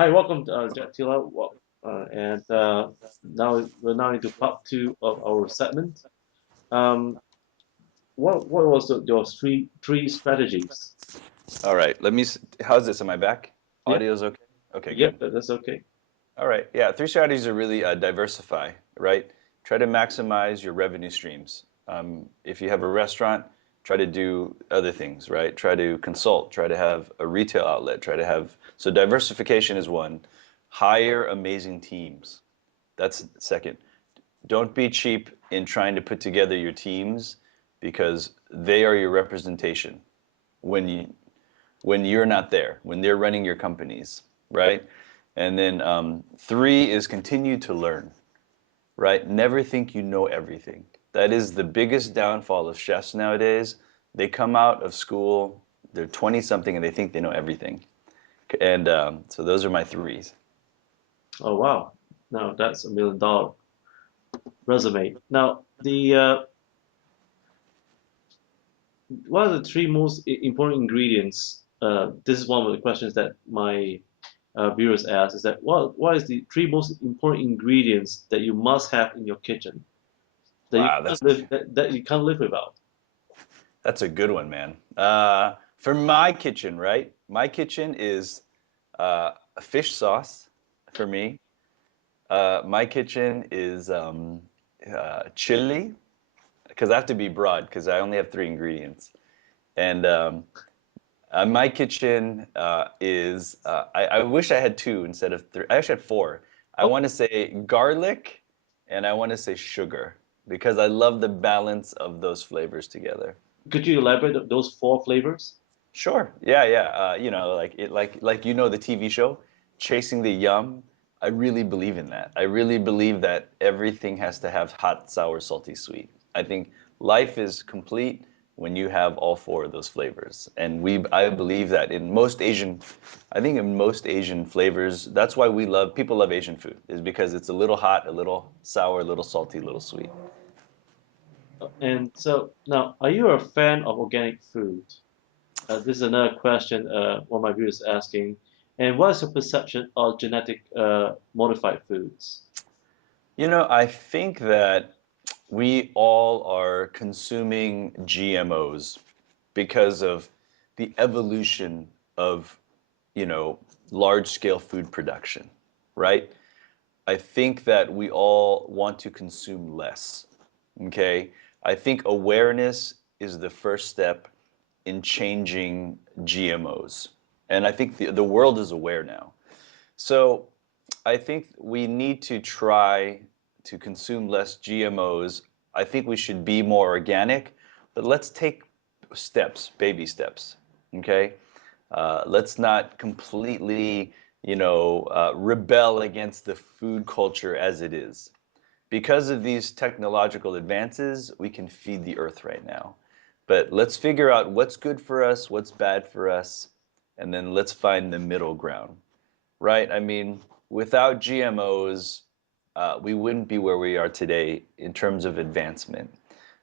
Hi, welcome to Tila. And Now we're now into part two of our segment. Um, what was your three strategies? All right, how's this? Am I back? Yeah, Audio's okay? Okay, yep, good. that's okay. All right, yeah, three strategies are really diversify, right? Try to maximize your revenue streams. If you have a restaurant, try to do other things, right? Try to consult, try to have a retail outlet, so diversification is one. Hire amazing teams. That's second. Don't be cheap in trying to put together your teams because they are your representation when you're not there, when they're running your companies, right? And then three is continue to learn, right? Never think you know everything. That is the biggest downfall of chefs nowadays. They come out of school, they're 20 something, and they think they know everything. And so those are my threes. Oh wow, now that's $1 million resume. Now the what are the three most important ingredients? This is one of the questions that my viewers ask. Is that what is the three most important ingredients that you must have in your kitchen that you Wow, can't live that you can't live without? that's a good one, man. For my kitchen, right? My kitchen is a fish sauce for me. My kitchen is chili, because I have to be broad because I only have three ingredients. And my kitchen I wish I had two instead of three. I actually had four. I Oh, want to say garlic and I want to say sugar because I love the balance of those flavors together. could you elaborate those four flavors? Sure. Yeah, yeah. Like the TV show, Chasing the Yum. I really believe in that. I really believe that everything has to have hot, sour, salty, sweet. I think life is complete when you have all four of those flavors. And I believe that I think in most Asian flavors, that's why people love Asian food, is because it's a little hot, a little sour, a little salty, a little sweet. And so now, are you a fan of organic food? This is another question one of my viewers is asking. And what is your perception of genetic modified foods? I think that we all are consuming GMOs because of the evolution of, you know, large scale food production, right? I think that we all want to consume less. Okay. I think awareness is the first step in changing GMOs. And I think the world is aware now. So I think we need to try to consume less GMOs. I think we should be more organic, but let's take steps, baby steps. Okay. Let's not completely, rebel against the food culture as it is. Because of these technological advances, we can feed the earth right now. But let's figure out what's good for us, what's bad for us, and then let's find the middle ground, right? I mean, without GMOs, we wouldn't be where we are today in terms of advancement.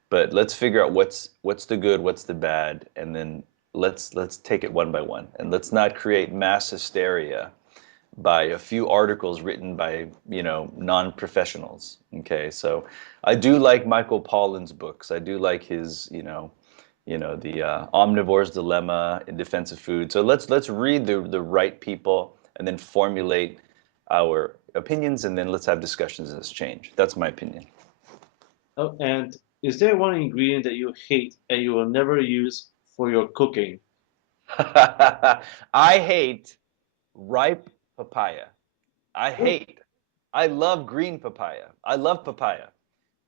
But let's figure out what's the good, what's the bad, and then let's take it one by one, and let's not create mass hysteria by a few articles written by non-professionals. Okay, so I do like Michael Pollan's books. I do like his the Omnivore's Dilemma in Defense of Food. So let's read the right people and then formulate our opinions, and then let's have discussions and change. That's my opinion. Oh, and is there one ingredient that you hate and you will never use for your cooking? I hate ripe papaya. I Oh, hate. I love green papaya. I love papaya.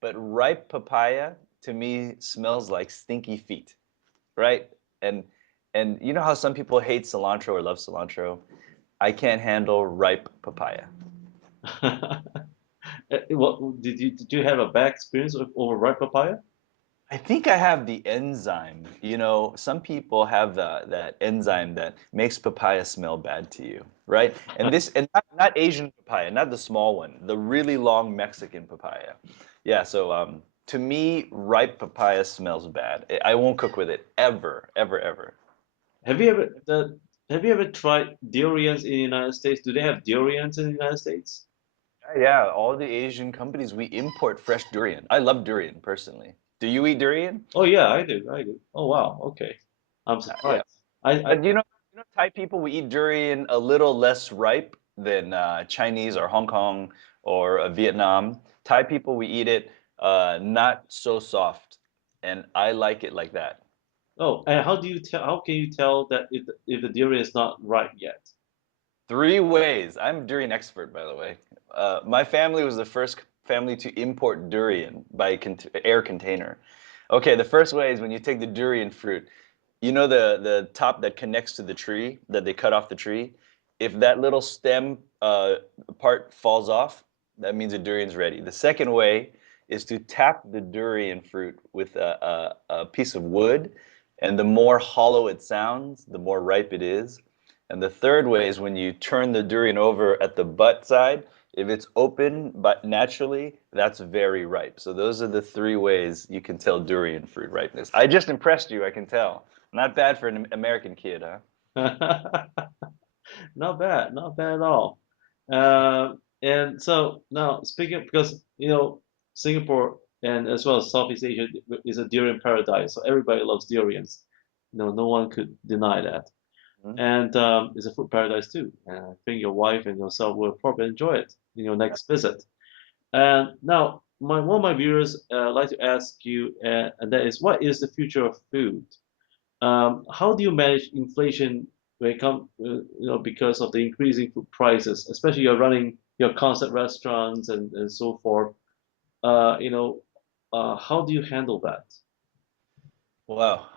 But ripe papaya to me smells like stinky feet, right? And and you know how some people hate cilantro or love cilantro? I can't handle ripe papaya. what did you have a bad experience with overripe papaya? I think I have the enzyme. Some people have that enzyme that makes papaya smell bad to you, right? And not Asian papaya, not the small one, the really long Mexican papaya. Yeah, so to me, ripe papaya smells bad. I won't cook with it ever, ever, ever. Have you ever have you ever tried durians in the United States? Do they have durians in the United States? Yeah, all the Asian companies, we import fresh durian. I love durian personally. Do you eat durian? Oh yeah, I do. I do. Oh wow. Okay. I'm Yeah. surprised. I But Thai people, we eat durian a little less ripe than Chinese or Hong Kong or Vietnam. Thai people, we eat it not so soft, and I like it like that. Oh, and how do you tell? How can you tell that if the durian is not ripe yet? Three ways. I'm a durian expert, by the way. My family was the first family to import durian by air container. Okay, the first way is when you take the durian fruit. You know the top that connects to the tree that they cut off the tree? If that little stem part falls off, that means the durian's ready. The second way is to tap the durian fruit with a piece of wood, and the more hollow it sounds, the more ripe it is. And the third way is when you turn the durian over at the butt side. If it's open but naturally, that's very ripe. So those are the three ways you can tell durian fruit ripeness. I just impressed you, I can tell. Not bad for an American kid, huh? Not bad, not bad at all. And so now speaking, because Singapore and as well as Southeast Asia is a durian paradise, so everybody loves durians. No one could deny that. Mhm. And it's a food paradise too. And I think your wife and yourself will probably enjoy it in your next visit. And now, one of my viewers like to ask you, and that is, what is the future of food? How do you manage inflation when it comes, because of the increasing food prices, especially you're running your concept restaurants and so forth. How do you handle that? Wow.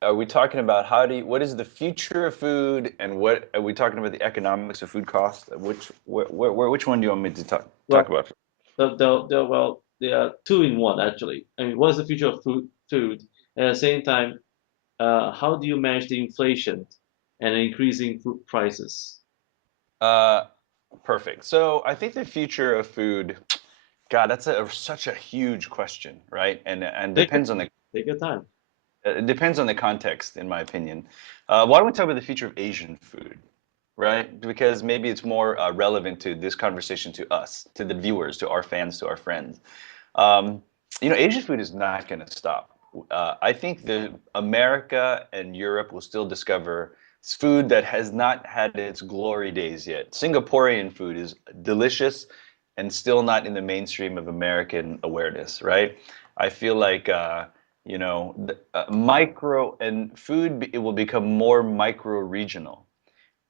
Are we talking about what is the future of food, and what are we talking about the economics of food costs? Which one do you want me to talk Well, about? they are two in one actually. I mean, what is the future of food? At the same time, how do you manage the inflation and increasing food prices? Uh, Perfect. So I think the future of food, God, that's such a huge question, right? And Take your depends on the take your time. it depends on the context, in my opinion. Why don't we talk about the future of Asian food, right? Because maybe it's more relevant to this conversation, to us, to the viewers, to our fans, to our friends. Um, Asian food is not going to stop. I think the America and Europe will still discover food that has not had its glory days yet. Singaporean food is delicious and still not in the mainstream of American awareness, right? I feel like micro and food, it will become more micro regional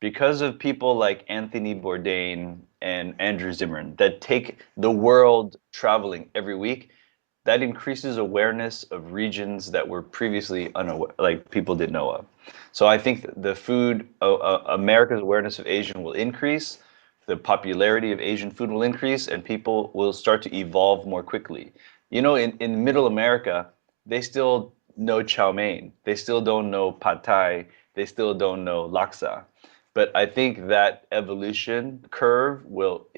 because of people like Anthony Bourdain and Andrew Zimmern that take the world traveling every week. That increases awareness of regions that were previously unaware, like people didn't know of. So I think the food, America's awareness of Asian will increase, the popularity of Asian food will increase, and people will start to evolve more quickly. In Middle America, they still know chow mein, they still don't know pad thai, they still don't know laksa. But I think that evolution curve will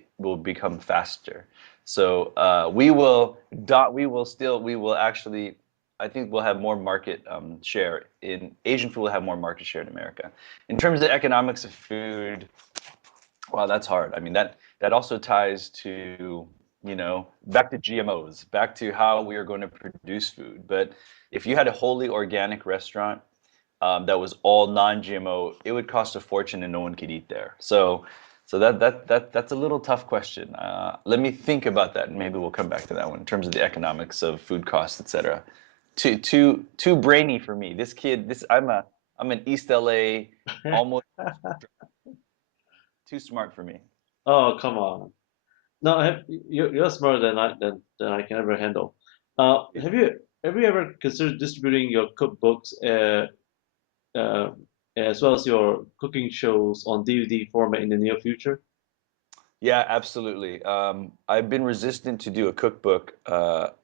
become faster. So we will actually, I think we'll have more market share in Asian food will have more market share in America. In terms of the economics of food, wow, that's hard. I mean, that also ties to, back to GMOs, back to how we are going to produce food. But if you had a wholly organic restaurant that was all non-GMO, it would cost a fortune and no one could eat there. So that's a little tough question. Let me think about that, and maybe we'll come back to that one in terms of the economics of food costs, etc. Too brainy for me. This kid, I'm an East LA, almost too smart for me. Oh, come on. No, you're smarter than I can ever handle. Have you ever considered distributing your cookbooks uh, as well as your cooking shows on DVD format in the near future? Yeah, absolutely. I've been resistant to do a cookbook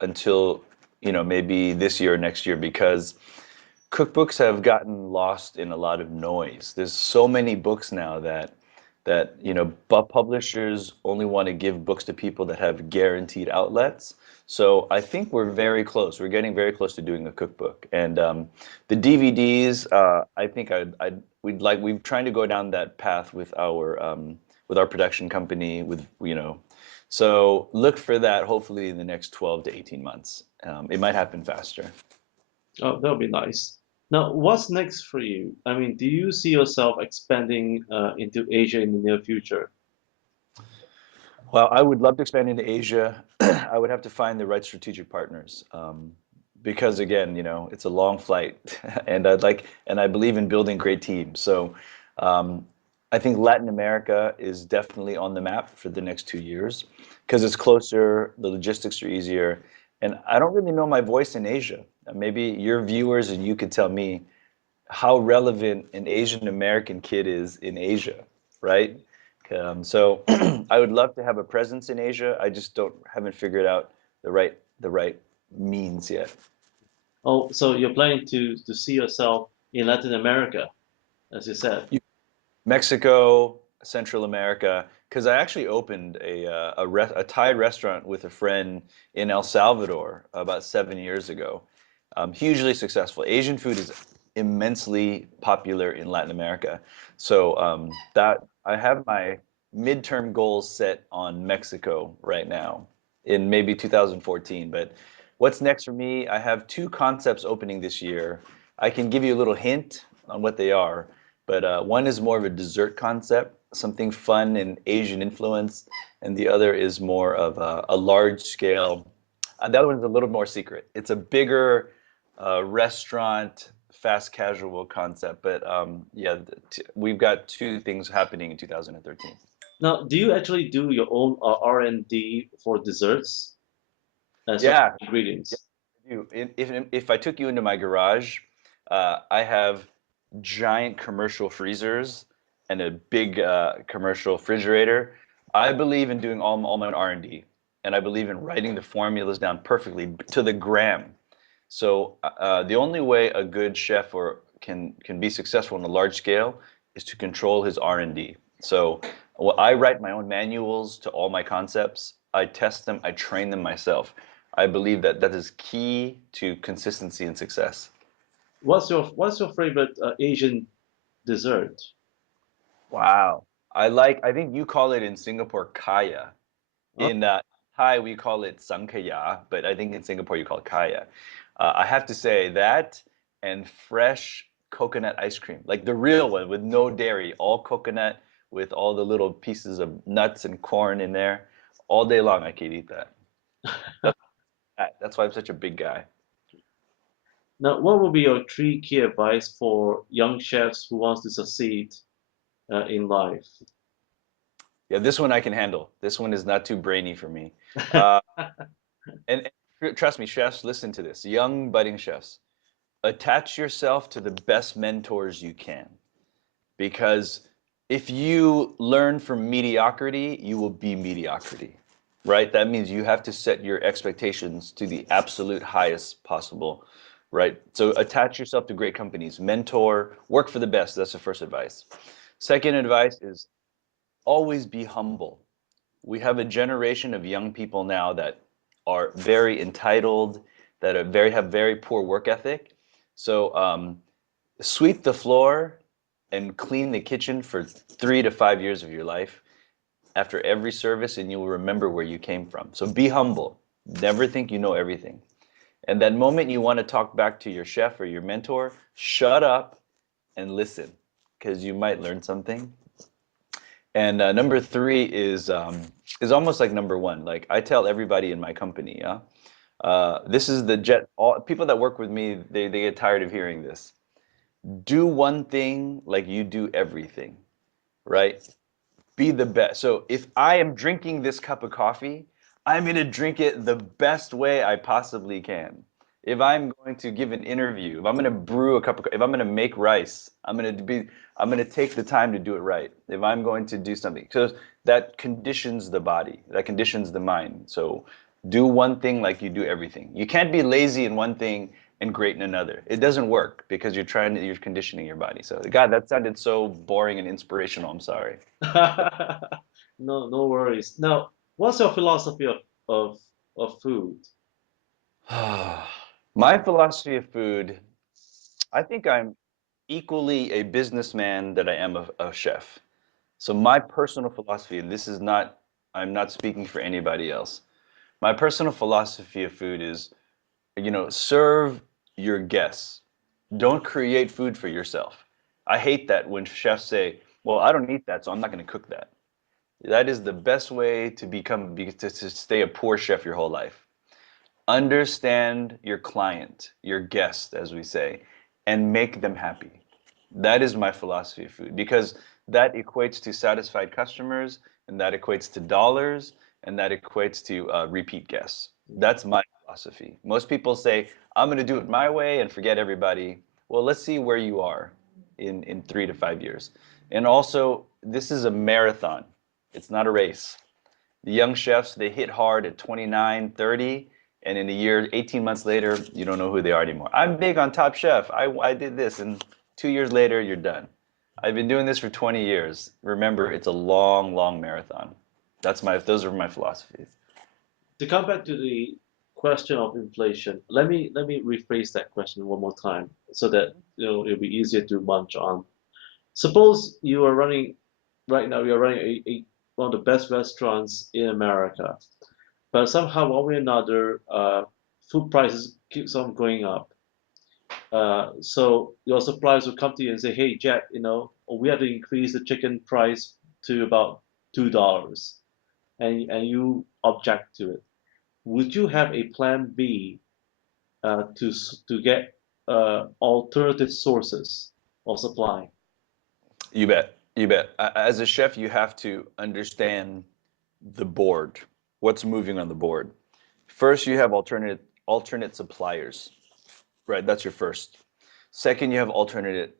until, maybe this year or next year because cookbooks have gotten lost in a lot of noise. There's so many books now but publishers only want to give books to people that have guaranteed outlets. So I think we're very close. We're getting very close to doing a cookbook, and the DVDs. I think we're trying to go down that path with our production company with so look for that hopefully in the next 12 to 18 months. It might happen faster. Oh, that would be nice. Now, what's next for you? I mean, do you see yourself expanding into Asia in the near future? Well, I would love to expand into Asia. I would have to find the right strategic partners, because again, it's a long flight, and I believe in building great teams. So, um, I think Latin America is definitely on the map for the next 2 years because it's closer, the logistics are easier, and I don't really know my voice in Asia. Maybe your viewers and you could tell me how relevant an Asian American kid is in Asia, right? So I would love to have a presence in Asia. I just don't haven't figured out the right means yet. Oh, so you're planning to see yourself in Latin America, as you said. Mexico, Central America, because I actually opened a Thai restaurant with a friend in El Salvador about 7 years ago. Hugely successful. Asian food is immensely popular in Latin America. So that I have my midterm goals set on Mexico right now in maybe 2014. But what's next for me? I have two concepts opening this year. I can give you a little hint on what they are. But one is more of a dessert concept, something fun and Asian influence, and the other is more of a large scale. The other one's a little more secret. It's a bigger restaurant, fast casual concept. But yeah, we've got two things happening in 2013. Now, do you actually do your own R&D for desserts as well Yeah, as ingredients? If I took you into my garage, I have giant commercial freezers and a big commercial refrigerator. I believe in doing all my own R&D, and I believe in writing the formulas down perfectly to the gram. So the only way a good chef or can be successful on a large scale is to control his R&D. So well, I write my own manuals to all my concepts. I test them. I train them myself. I believe that that is key to consistency and success. What's your favorite Asian dessert? Wow. I think you call it in Singapore kaya. Oh, In Thai, we call it sankaya, but I think in Singapore you call it kaya. I have to say that and fresh coconut ice cream, like the real one with no dairy, all coconut with all the little pieces of nuts and corn in there. All day long, I could eat that. That's, that's why I'm such a big guy. now, what would be your three key advice for young chefs who wants to succeed in life? Yeah, this one I can handle. This one is not too brainy for me. Uh, and trust me, chefs, listen to this. Young budding chefs, attach yourself to the best mentors you can. Because if you learn from mediocrity, you will be mediocrity, right? That means you have to set your expectations to the absolute highest possible, right? So attach yourself to great companies, mentor, work for the best. That's the first advice. Second advice is always be humble. We have a generation of young people now that are very entitled, that are very have very poor work ethic. So sweep the floor and clean the kitchen for 3 to 5 years of your life after every service, and you'll remember where you came from. So be humble. Never think you know everything. And that moment you want to talk back to your chef or your mentor, shut up and listen, because you might learn something. And number three is almost like number one. Like I tell everybody in my company, yeah, this is the jet. All people that work with me, they get tired of hearing this. Do one thing like you do everything, right? Be the best. So if I am drinking this cup of coffee, I'm going to drink it the best way I possibly can. If I'm going to give an interview, if I'm going to brew a cup of, if I'm going to make rice, I'm going to take the time to do it right. If I'm going to do something, so that conditions the body, that conditions the mind. So do one thing like you do everything. You can't be lazy in one thing and great in another. It doesn't work because you're conditioning your body. So God, that sounded so boring and inspirational. I'm sorry. No, no worries. Now, what's your philosophy of food? My philosophy of food, I think I'm. equally a businessman that I am a chef. So my personal philosophy, and this is not, I'm not speaking for anybody else. My personal philosophy of food is, serve your guests. Don't create food for yourself. I hate that when chefs say, "Well, I don't eat that, so I'm not going to cook that." That is the best way to to stay a poor chef your whole life. Understand your client, your guest, as we say, and make them happy. That is my philosophy of food because that equates to satisfied customers, and that equates to dollars, and that equates to repeat guests. That's my philosophy. Most people say, I'm going to do it my way and forget everybody. Well, let's see where you are in 3 to 5 years. And also, this is a marathon, it's not a race. The young chefs, they hit hard at 29, 30, and in a year, 18 months later, you don't know who they are anymore. I'm big on Top Chef. I did this, and 2 years later, you're done. I've been doing this for 20 years. Remember, it's a long, long marathon. Those are my philosophies. To come back to the question of inflation, let me rephrase that question one more time so that it'll be easier to munch on. Suppose you are running right now. You are running one of the best restaurants in America, but somehow one way or another, food prices keeps on going up. So your suppliers will come to you and say, "Hey, Jack, we have to increase the chicken price to about $2," and you object to it. Would you have a plan B to get alternative sources of supply? You bet. You bet. As a chef, you have to understand the board, what's moving on the board. First, you have alternate suppliers, right? That's your first. Second, you have alternate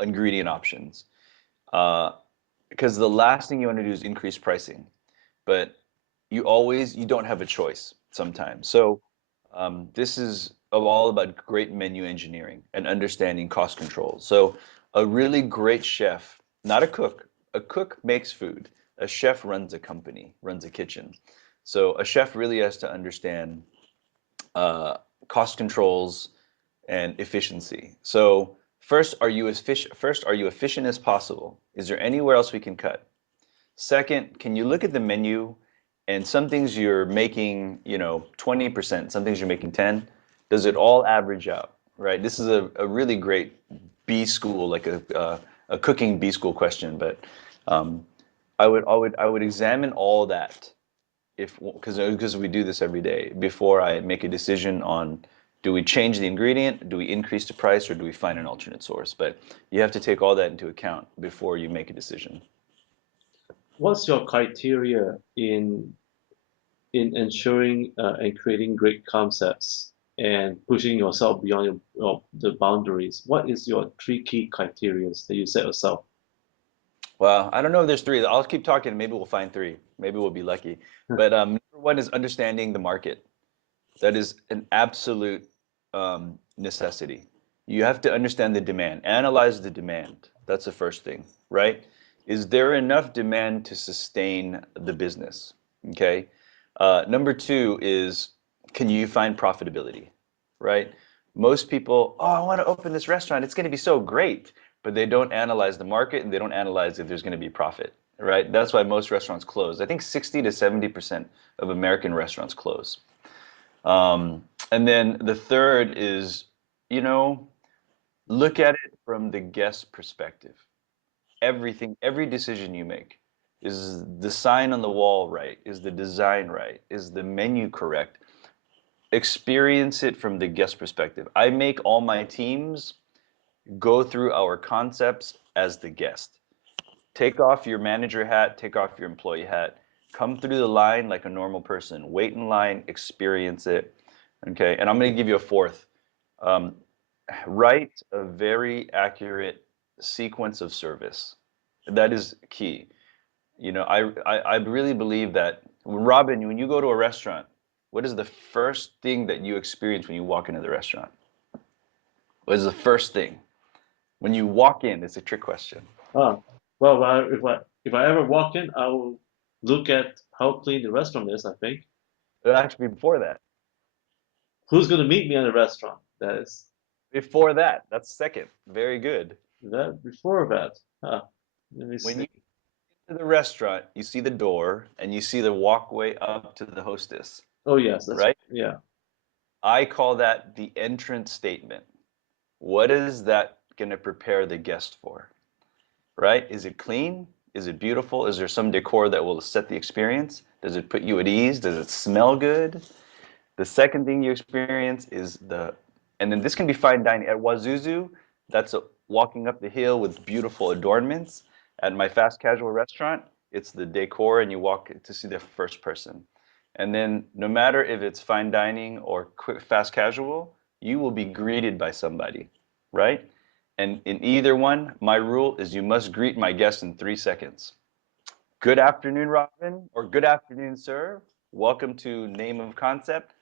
ingredient options. Uh, because the last thing you want to do is increase pricing, but you don't have a choice sometimes. So this is all about great menu engineering and understanding cost control. So a really great chef, not a cook makes food. A chef runs a company, runs a kitchen. So a chef really has to understand uh, cost controls and efficiency. So first, are you efficient as possible? Is there anywhere else we can cut? Second, can you look at the menu and some things you're making, 20%, some things you're making 10? Does it all average out, right? This is a really great B school, like a cooking B school question, but um, I would examine all that if because we do this every day before I make a decision on do we change the ingredient, do we increase the price, or do we find an alternate source? But you have to take all that into account before you make a decision. What's your criteria in ensuring and creating great concepts and pushing yourself beyond the boundaries? What is your three key criteria that you set yourself? Well, I don't know if there's three. I'll keep talking. Maybe we'll find three. Maybe we'll be lucky. But number one is understanding the market. That is an absolute necessity. You have to understand the demand, analyze the demand. That's the first thing, right? Is there enough demand to sustain the business? Okay. Number two is can you find profitability, right? Most people, oh, I want to open this restaurant. It's going to be so great, but they don't analyze the market and they don't analyze if there's going to be profit, right? That's why most restaurants close. I think 60 to 70% of American restaurants close. And then the third is, you know, look at it from the guest perspective. Everything, every decision you make. Is the sign on the wall right? Is the design right? Is the menu correct? Experience it from the guest perspective. I make all my teams go through our concepts as the guest. Take off your manager hat, take off your employee hat, come through the line like a normal person, wait in line, experience it. Okay, and I'm going to give you a fourth. Um, Write a very accurate sequence of service. That is key. I really believe that, Robin, when you go to a restaurant, what is the first thing that you experience when you walk into the restaurant? What is the first thing? When you walk in, it's a trick question. Ah, well, if I ever walk in, I will look at how clean the restaurant is. I think It'll actually be before that. who's going to meet me in the restaurant? That is. Before that, that's second. Very good. That before that. Huh. Let me When see. you enter the restaurant, you see the door and you see the walkway up to the hostess, Oh yes, that's right? yeah. I call that the entrance statement. What is that going to prepare the guest for, right? Is it clean? Is it beautiful? Is there some decor that will set the experience? Does it put you at ease? Does it smell good? The second thing you experience is and then this can be fine dining. At Wazuzu, that's walking up the hill with beautiful adornments. At my fast casual restaurant, it's the decor and you walk to see the first person. And then no matter if it's fine dining or quick fast casual, you will be greeted by somebody, right? And in either one, my rule is you must greet my guest in 3 seconds. Good afternoon, Robin, or good afternoon, sir. Welcome to Name of Concept.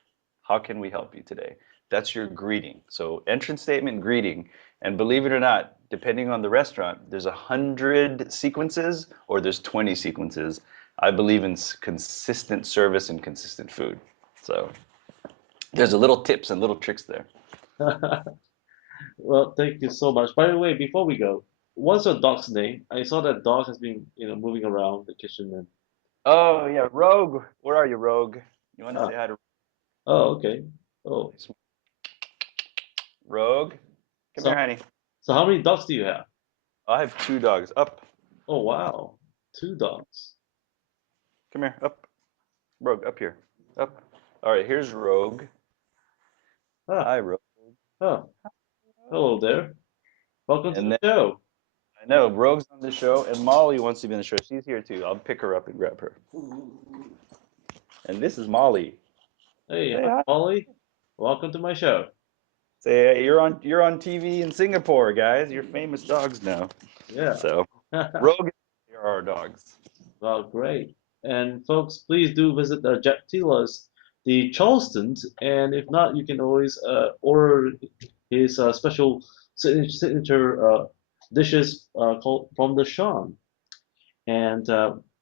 How can we help you today? That's your greeting. So entrance statement, greeting. And believe it or not, depending on the restaurant, there's 100 sequences or there's 20 sequences. I believe in consistent service and consistent food. So there's a little tips and little tricks there. Well, thank you so much. By the way, before we go, what's your dog's name? I saw that dog has been, moving around the kitchen and Oh yeah, Rogue. Where are you, Rogue? You want to ah, say hi to oh, okay. Oh, Rogue? Come so here, honey. so how many dogs do you have? I have two dogs. Up. Oh, wow. Two dogs. Come here. Up. Rogue, up here. Up. All right, here's Rogue. Ah, Hi, Rogue. oh, hello there. Welcome to And the then show. I know Rogue's on the show, and Molly wants to be on the show. She's here too. I'll pick her up and grab her. And this is Molly. Hey, Say hi, hi. Molly. Welcome to my show. Say hey, you're on TV in Singapore, guys. You're famous dogs now. Yeah. So Rogue, here are our dogs. Well, great. And folks, please do visit Jack Tila's, the Charleston, and if not, you can always order his special signature dishes called from the Sean. And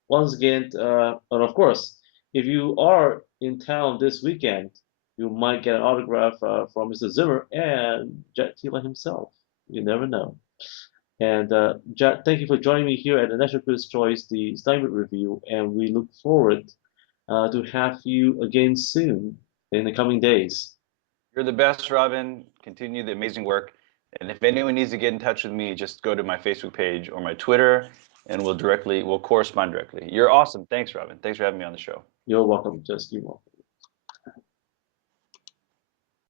once again, and of course, if you are in town this weekend, you might get an autograph from Mr. Zimmer and Jack Tila himself. You never know. And Jack, thank you for joining me here at the National Critics' Choice, the Steinbeck Review, and we look forward to have you again soon in the coming days. You're the best, Robin. Continue the amazing work. And if anyone needs to get in touch with me, just go to my Facebook page or my Twitter, and we'll correspond directly. You're awesome. Thanks, Robin. Thanks for having me on the show. You're welcome. Just you welcome.